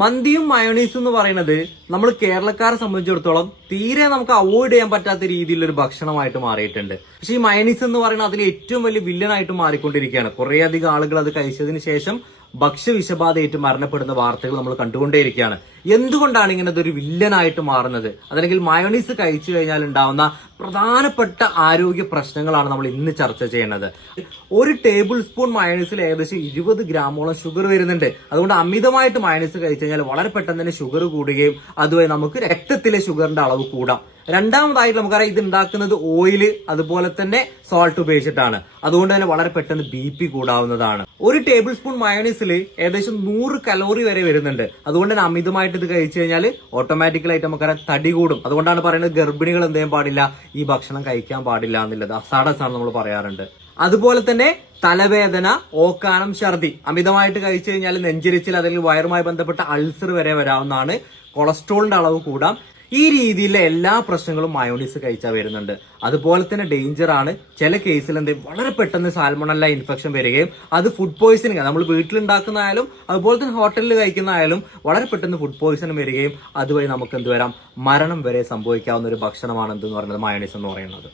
മന്തിയും മയോണീസും എന്ന് പറയുന്നത് നമ്മൾ കേരളക്കാരെ സംബന്ധിച്ചിടത്തോളം തീരെ നമുക്ക് അവോയ്ഡ് ചെയ്യാൻ പറ്റാത്ത രീതിയിലൊരു ഭക്ഷണമായിട്ട് മാറിയിട്ടുണ്ട്. പക്ഷേ ഈ മയോണീസ് എന്ന് പറയുന്നത് അതിൽ ഏറ്റവും വലിയ വില്ലനായിട്ട് മാറിക്കൊണ്ടിരിക്കുകയാണ്. കുറേയധികം ആളുകൾ അത് കഴിച്ചതിന് ശേഷം ഭക്ഷ്യവിഷബാധയേറ്റ് മരണപ്പെടുന്ന വാർത്തകൾ നമ്മൾ കണ്ടുകൊണ്ടേയിരിക്കുകയാണ്. എന്തുകൊണ്ടാണ് ഇങ്ങനെ ഒരു വില്ലനായിട്ട് മാറുന്നത്? അതല്ലെങ്കിൽ മയോണീസ് കഴിച്ചു കഴിഞ്ഞാൽ ഉണ്ടാവുന്ന പ്രധാനപ്പെട്ട ആരോഗ്യ പ്രശ്നങ്ങളാണ് നമ്മൾ ഇന്ന് ചർച്ച ചെയ്യുന്നത് ഒരു ടേബിൾ സ്പൂൺ മയോണീസിൽ ഏകദേശം ഇരുപത് ഗ്രാമോളം ഷുഗർ വരുന്നുണ്ട്. അതുകൊണ്ട് അമിതമായിട്ട് മയോണീസ് കഴിച്ചു കഴിഞ്ഞാൽ വളരെ പെട്ടെന്ന് തന്നെ ഷുഗർ കൂടുകയും അതുവഴി നമുക്ക് രക്തത്തിലെ ഷുഗറിന്റെ അളവ് കൂടാം. രണ്ടാമതായിട്ട് നമുക്കറിയാം ഇത് ഉണ്ടാക്കുന്നത് ഓയിൽ അതുപോലെ തന്നെ സോൾട്ട് ഉപയോഗിച്ചിട്ടാണ്. അതുകൊണ്ട് തന്നെ വളരെ പെട്ടെന്ന് ബി പി കൂടാവുന്നതാണ്. ഒരു ടേബിൾ സ്പൂൺ മയോണീസിൽ ഏകദേശം നൂറ് കലോറി വരെ വരുന്നുണ്ട്. അതുകൊണ്ട് തന്നെ അമിതമായിട്ട് ഇത് കഴിച്ചു കഴിഞ്ഞാൽ ഓട്ടോമാറ്റിക്കലായിട്ട് നമുക്കറിയാം തടി കൂടും. അതുകൊണ്ടാണ് പറയുന്നത് ഗർഭിണികൾ എന്ത് ചെയ്യാൻ പാടില്ല ഈ ഭക്ഷണം കഴിക്കാൻ പാടില്ല എന്നുള്ളത്. അസാഡസ് ആണ് നമ്മൾ പറയാറുണ്ട്. അതുപോലെ തന്നെ തലവേദന ഓക്കാനം ഛർദി. അമിതമായിട്ട് കഴിച്ചു കഴിഞ്ഞാൽ നെഞ്ചിരിച്ചിൽ അല്ലെങ്കിൽ വയറുമായി ബന്ധപ്പെട്ട അൾസർ വരെ വരാവുന്നതാണ്. കൊളസ്ട്രോളിന്റെ അളവ് കൂടാം. ഈ രീതിയിലെ എല്ലാ പ്രശ്നങ്ങളും മയോണീസ് കഴിച്ചാൽ വരുന്നുണ്ട്. അതുപോലെ തന്നെ ഡേഞ്ചർ ആണ്. ചില കേസിൽ എന്ത് വളരെ പെട്ടെന്ന് സാൽമണല്ല ഇൻഫെക്ഷൻ വരികയും അത് ഫുഡ് പോയിസണിങ് നമ്മൾ വീട്ടിലുണ്ടാക്കുന്നതായാലും അതുപോലെ തന്നെ ഹോട്ടലിൽ കഴിക്കുന്നതായാലും വളരെ പെട്ടെന്ന് ഫുഡ് പോയിസൺ വരികയും അതുവഴി നമുക്ക് എന്ത് വരാം? മരണം വരെ സംഭവിക്കാവുന്ന ഒരു ഭക്ഷണമാണ് എന്തെന്ന് പറയുന്നത് മയോണീസ് എന്ന് പറയുന്നത്.